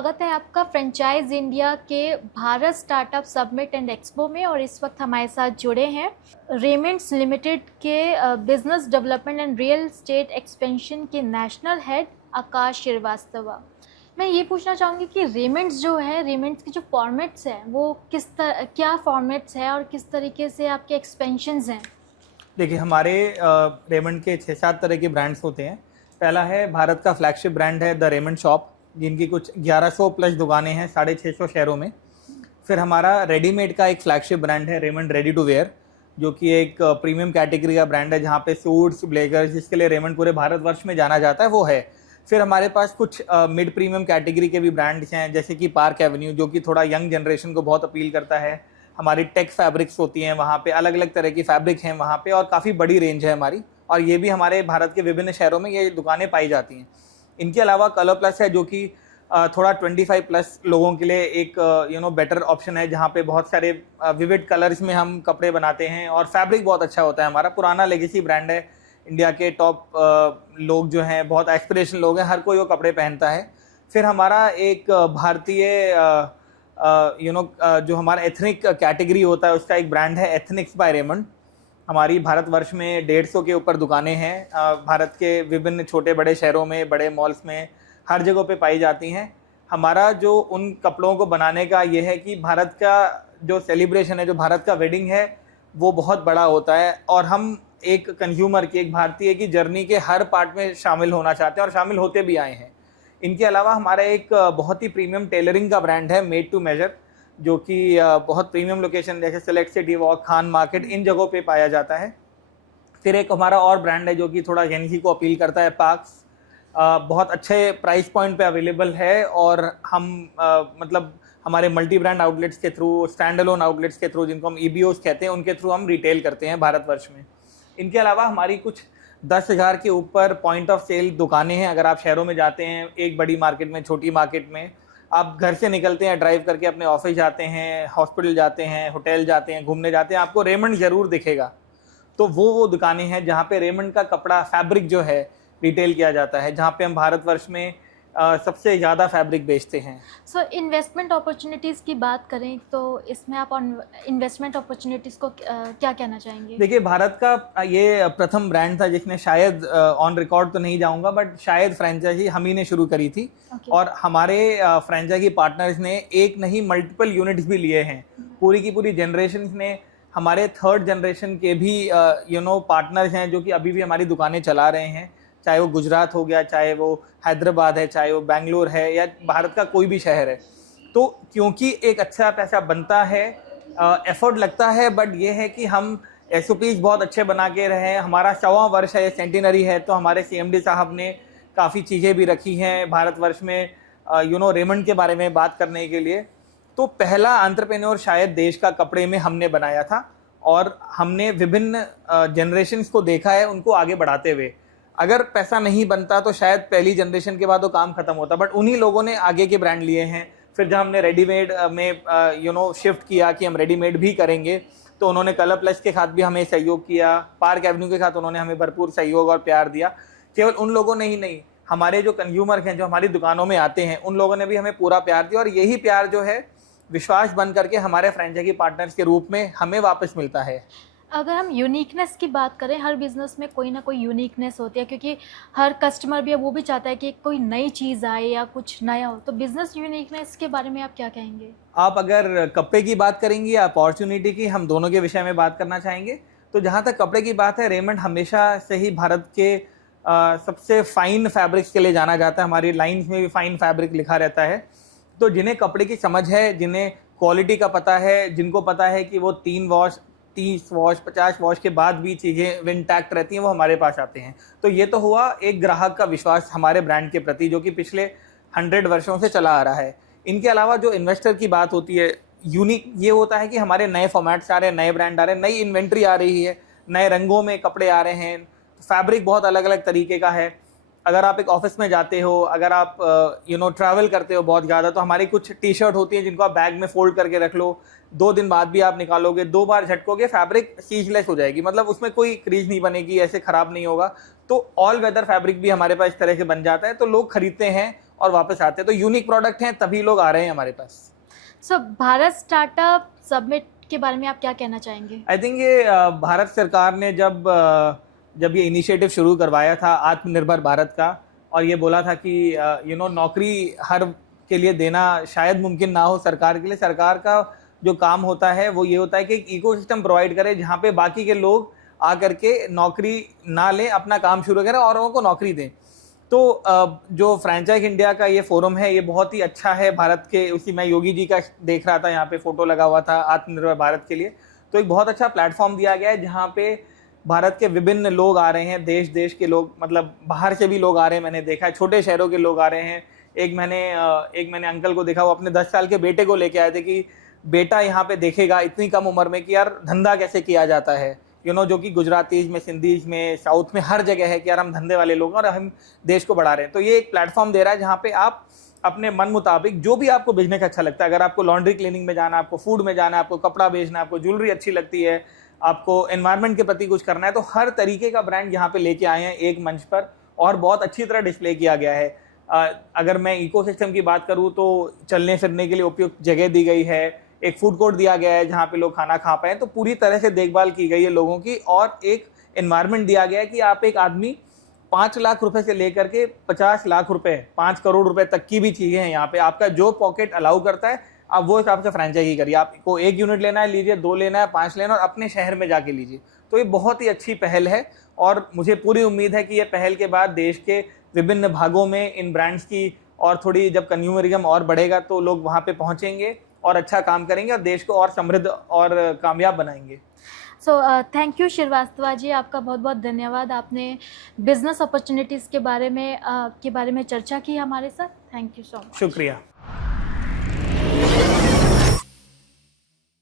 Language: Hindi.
स्वागत है आपका फ्रेंचाइज इंडिया के Bharat startup summit and expo में। और इस वक्त हमारे साथ जुड़े हैं रेमंड्स लिमिटेड के business development and real estate expansion के नेशनल हेड आकाश श्रीवास्तव। मैं ये पूछना चाहूँगी कि रेमंड्स जो है, रेमंड्स के जो फॉर्मेट्स हैं वो क्या फॉर्मेट्स है और किस तरीके से आपके एक्सपेंशंस हैं? देखिए, हमारे रेमंड के 6-7 तरह के ब्रांड्स होते हैं। पहला है भारत का फ्लैगशिप ब्रांड है द रेमंड शॉप, जिनकी कुछ 1100 प्लस दुकानें हैं 650 शहरों में। फिर हमारा रेडीमेड का एक फ्लैगशिप ब्रांड है रेमंड रेडी टू वेयर, जो कि एक प्रीमियम कैटेगरी का ब्रांड है, जहाँ पे सूट्स ब्लेजर्स, जिसके लिए रेमंड पूरे भारतवर्ष में जाना जाता है, वो है। फिर हमारे पास कुछ मिड प्रीमियम कैटेगरी के भी ब्रांड्स हैं, जैसे कि पार्क एवेन्यू, जो कि थोड़ा यंग जनरेशन को बहुत अपील करता है। हमारी टेक फैब्रिक्स होती हैं, वहाँ पे अलग अलग तरह की फैब्रिक हैं वहाँ पे, और काफ़ी बड़ी रेंज है हमारी, और ये भी हमारे भारत के विभिन्न शहरों में ये दुकानें पाई जाती हैं। इनके अलावा कलर प्लस है, जो कि थोड़ा 25 प्लस लोगों के लिए एक बेटर ऑप्शन है, जहाँ पे बहुत सारे विविड कलर्स में हम कपड़े बनाते हैं और फैब्रिक बहुत अच्छा होता है। हमारा पुराना लेगेसी ब्रांड है, इंडिया के टॉप लोग जो हैं, बहुत एस्पिरेशन लोग हैं, हर कोई वो कपड़े पहनता है। फिर हमारा एक भारतीय जो हमारा एथनिक कैटेगरी होता है, उसका एक ब्रांड है एथनिक्स बाय रेमंड। हमारी भारतवर्ष में 150 के ऊपर दुकानें हैं, भारत के विभिन्न छोटे बड़े शहरों में, बड़े मॉल्स में, हर जगह पे पाई जाती हैं। हमारा जो उन कपड़ों को बनाने का ये है कि भारत का जो सेलिब्रेशन है, जो भारत का वेडिंग है, वो बहुत बड़ा होता है, और हम एक कंज्यूमर की, एक भारतीय की जर्नी के हर पार्ट में शामिल होना चाहते हैं और शामिल होते भी आए हैं। इनके अलावा हमारा एक बहुत ही प्रीमियम टेलरिंग का ब्रांड है मेड टू मेजर, जो कि बहुत प्रीमियम लोकेशन जैसे Select City Walk, Khan Market, इन जगहों पे पाया जाता है। फिर एक हमारा और ब्रांड है जो कि थोड़ा जेनजी को अपील करता है, पार्क्स। बहुत अच्छे प्राइस पॉइंट पे अवेलेबल है, और हम मतलब हमारे मल्टी ब्रांड आउटलेट्स के थ्रू, स्टैंड अलोन आउटलेट्स के थ्रू, जिनको हम EBOs कहते हैं, उनके थ्रू हम रिटेल करते हैं भारतवर्ष में। इनके अलावा हमारी कुछ 10,000 के ऊपर पॉइंट ऑफ सेल दुकानें हैं। अगर आप शहरों में जाते हैं, एक बड़ी मार्केट में, छोटी मार्केट में, आप घर से निकलते हैं, ड्राइव करके अपने ऑफिस जाते हैं, हॉस्पिटल जाते हैं, होटल जाते हैं, घूमने जाते हैं, आपको रेमंड ज़रूर दिखेगा। तो वो दुकानें हैं जहाँ पे रेमंड का कपड़ा, फैब्रिक जो है, रिटेल किया जाता है, जहाँ पे हम भारतवर्ष में सबसे ज़्यादा फैब्रिक बेचते हैं। सो इन्वेस्टमेंट अपॉर्चुनिटीज़ की बात करें तो इसमें आप इन्वेस्टमेंट अपॉर्चुनिटीज़ को क्या कहना चाहेंगे? देखिए, भारत का ये प्रथम ब्रांड था जिसने, शायद ऑन रिकॉर्ड तो नहीं जाऊंगा, बट शायद फ्रेंचाइजी हम ही ने शुरू करी थी। और हमारे फ्रेंचाइजी पार्टनर्स ने एक नहीं मल्टीपल यूनिट्स भी लिए हैं। पूरी की पूरी जनरेशन ने, हमारे थर्ड जनरेशन के भी पार्टनर्स हैं, जो कि अभी भी हमारी दुकानें चला रहे हैं, चाहे वो गुजरात हो गया, चाहे वो हैदराबाद है, चाहे वो बेंगलोर है, या भारत का कोई भी शहर है। तो क्योंकि एक अच्छा पैसा बनता है, एफर्ट लगता है, बट ये है कि हम SOPs बहुत अच्छे बना के रहे हैं। हमारा 100वां वर्ष है, सेंटिनरी है, तो हमारे CMD साहब ने काफ़ी चीज़ें भी रखी हैं भारतवर्ष में रेमंड के बारे में बात करने के लिए। तो पहला एंटरप्रेन्योर शायद देश का कपड़े में हमने बनाया था, और हमने विभिन्न जनरेशन्स को देखा है उनको आगे बढ़ाते हुए। अगर पैसा नहीं बनता तो शायद पहली जनरेशन के बाद वो काम खत्म होता, बट उन्हीं लोगों ने आगे के ब्रांड लिए हैं। फिर जब हमने रेडीमेड में शिफ्ट किया कि हम रेडीमेड भी करेंगे, तो उन्होंने कलर प्लस के साथ भी हमें सहयोग किया, पार्क एवेन्यू के साथ उन्होंने हमें भरपूर सहयोग और प्यार दिया। केवल उन लोगों ने ही नहीं, हमारे जो कंज्यूमर हैं, जो हमारी दुकानों में आते हैं, उन लोगों ने भी हमें पूरा प्यार दिया, और यही प्यार जो है विश्वास बन करके हमारे फ्रेंचाइजी पार्टनर्स के रूप में हमें वापस मिलता है। अगर हम यूनिकनेस की बात करें, हर बिज़नेस में कोई ना कोई यूनिकनेस होती है, क्योंकि हर कस्टमर भी वो भी चाहता है कि कोई नई चीज़ आए या कुछ नया हो। तो बिज़नेस यूनिकनेस के बारे में आप क्या कहेंगे? आप अगर कपड़े की बात करेंगे या अपॉर्चुनिटी की, हम दोनों के विषय में बात करना चाहेंगे। तो जहाँ तक कपड़े की बात है, रेमंड हमेशा से ही भारत के सबसे फाइन फैब्रिक्स के लिए जाना जाता है। हमारी लाइन्स में भी फाइन फैब्रिक लिखा रहता है। तो जिन्हें कपड़े की समझ है, जिन्हें क्वालिटी का पता है, जिनको पता है कि वो 3 वॉश, 30 वॉश, 50 वॉश के बाद भी चीज़ें इंटैक्ट रहती हैं, वो हमारे पास आते हैं। तो ये तो हुआ एक ग्राहक का विश्वास हमारे ब्रांड के प्रति, जो कि पिछले 100 वर्षों से चला आ रहा है। इनके अलावा जो इन्वेस्टर की बात होती है, यूनिक ये होता है कि हमारे नए फॉर्मेट्स आ रहे हैं, नए ब्रांड आ रहे हैं, नई इन्वेंट्री आ रही है, नए रंगों में कपड़े आ रहे हैं, फैब्रिक बहुत अलग अलग तरीके का है। अगर आप एक ऑफिस में जाते हो, अगर आप ट्रैवल करते हो बहुत ज़्यादा, तो हमारी कुछ T-शर्ट होती हैं जिनको आप बैग में फोल्ड करके रख लो, 2 दिन बाद भी आप निकालोगे, 2 बार झटकोगे, फैब्रिक सीजलेस हो जाएगी, मतलब उसमें कोई क्रीज नहीं बनेगी, ऐसे ख़राब नहीं होगा। तो ऑल वेदर फैब्रिक भी हमारे पास इस तरह से बन जाता है, तो लोग खरीदते हैं और वापस आते हैं। तो यूनिक प्रोडक्ट हैं, तभी लोग आ रहे हैं हमारे पास। सो भारत स्टार्टअप समिट के बारे में आप क्या कहना चाहेंगे? आई थिंक ये भारत सरकार ने जब ये इनिशिएटिव शुरू करवाया था आत्मनिर्भर भारत का, और ये बोला था कि नौकरी हर के लिए देना शायद मुमकिन ना हो सरकार के लिए। सरकार का जो काम होता है वो ये होता है कि एक इकोसिस्टम प्रोवाइड करे जहाँ पे बाकी के लोग आकर के नौकरी ना लें, अपना काम शुरू करें और उनको नौकरी दें। तो जो फ्रेंचाइज इंडिया का ये फोरम है, ये बहुत ही अच्छा है भारत के। उसी मैं योगी जी का देख रहा था, यहाँ पे फोटो लगा हुआ था आत्मनिर्भर भारत के लिए। तो एक बहुत अच्छा प्लेटफॉर्म दिया गया है जहाँ पे भारत के विभिन्न लोग आ रहे हैं, देश देश के लोग, मतलब बाहर से भी लोग आ रहे हैं। मैंने देखा है छोटे शहरों के लोग आ रहे हैं। एक मैंने अंकल को देखा, वो अपने 10 साल के बेटे को लेके आए थे कि बेटा यहाँ पे देखेगा इतनी कम उम्र में कि यार धंधा कैसे किया जाता है, जो कि गुजरातीज में, सिंधीज में, साउथ में हर जगह है कि यार हम धंधे वाले लोग हैं और हम देश को बढ़ा रहे हैं। तो ये एक प्लेटफॉर्म दे रहा है जहाँ पे आप अपने मन मुताबिक जो भी आपको बिजनेस अच्छा लगता है, अगर आपको लॉन्ड्री क्लीनिंग में जाना, आपको फूड में जाना, आपको कपड़ा बेचना, आपको ज्वेलरी अच्छी लगती है, आपको एनवायरनमेंट के प्रति कुछ करना है, तो हर तरीके का ब्रांड यहाँ पे लेके आए हैं एक मंच पर, और बहुत अच्छी तरह डिस्प्ले किया गया है। अगर मैं इकोसिस्टम की बात करूँ तो चलने फिरने के लिए उपयुक्त जगह दी गई है, एक फूड कोर्ट दिया गया है जहाँ पे लोग खाना खा पाए, तो पूरी तरह से देखभाल की गई है लोगों की, और एक एनवायरनमेंट दिया गया है कि आप एक आदमी 5 लाख रुपए से लेकर के 50 लाख रुपए, 5 करोड़ रुपए तक की भी चीजें हैं यहाँ पे। आपका जो पॉकेट अलाउ करता है आप वो हिसाब से फ्रेंचाइजी करिए। आपको 1 यूनिट लेना है लीजिए, 2 लेना है, 5 लेना है, और अपने शहर में जाके लीजिए। तो ये बहुत ही अच्छी पहल है, और मुझे पूरी उम्मीद है कि ये पहल के बाद देश के विभिन्न भागों में इन ब्रांड्स की और थोड़ी जब कंज्यूमरिज्म और बढ़ेगा तो लोग वहाँ पे पहुँचेंगे और अच्छा काम करेंगे और देश को और समृद्ध और कामयाब बनाएंगे। So thank you Srivastava ji, आपका बहुत बहुत धन्यवाद। आपने बिजनेस अपॉर्चुनिटीज़ के बारे में चर्चा की हमारे साथ। Thank you so much. शुक्रिया।